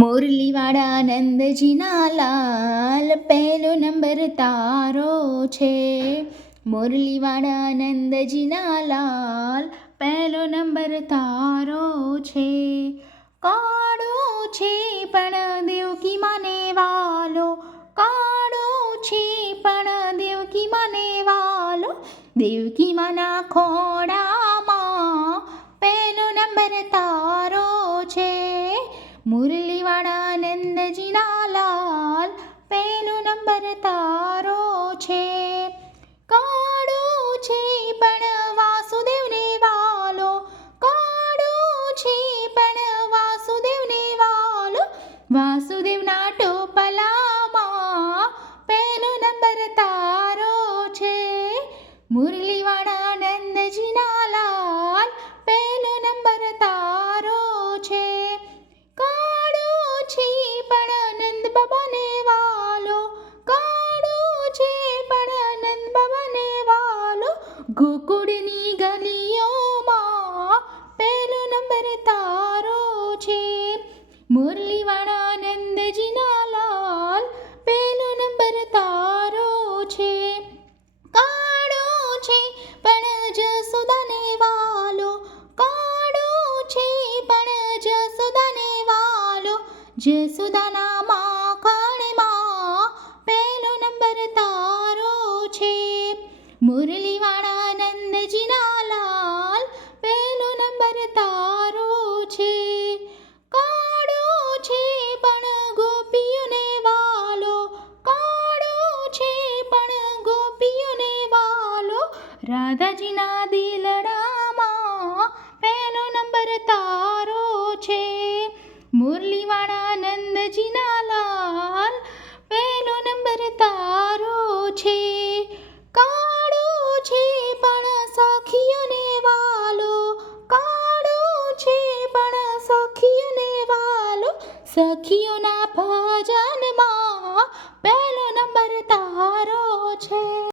મુરલીવાળા નંદજીના લાલ પહેલો નંબર તારો છે. મુરલીવાળા નંદજીના લાલ પહેલો નંબર તારો છે. કાળો છે પણ દેવકી માને વાલો, કાળો છે પણ દેવકી માને વાલો, દેવકી માના ખોડામાં પહેલો નંબર તારો છે. મુરલીવાળા નંદજીના લાલ પહેલો નંબર તારો છે. કાળો છે પણ વાસુદેવને વાલો, કાળો છે પણ વાસુદેવને વાલો, વાસુદેવના ટોપલામાં પહેલો નંબર તારો છે. મુરલીવાળા નંદજીના લાલ પહેલો નંબર તારો છે. કાળો છે પણ નંદ બાબાને વાલો, કાળો છે પણ નંદ બાબાને વાલો, ગોકુળની ગલીઓમાં પહેલો નંબર તારો છે. મુરલીવાળા નંદજીના લાલ પહેલો નંબર તારો છે. કાળો છે પણ જસોદાને વાલો, કાળો છે પણ જસોદાને વાલો, જસોદાના માખણમાં પહેલો નંબર તારો છે. મુરલીવાળા નંદજીના લાલ પહેલો નંબર તારો છે. કાળો છે પણ ગોપીઓને વાલો, કાળો છે પણ ગોપીઓને વાલો, રાધાજીના દિલડામાં પહેલો નંબર તારો છે. મુરલીવાળા નંદજીના લાલ પહેલો નંબર તારો છે. કાળો છે પણ સખીઓને વાલો, કાળો છે પણ સખીઓને વાલો, સખીઓના ભજનમાં પહેલો નંબર તારો છે.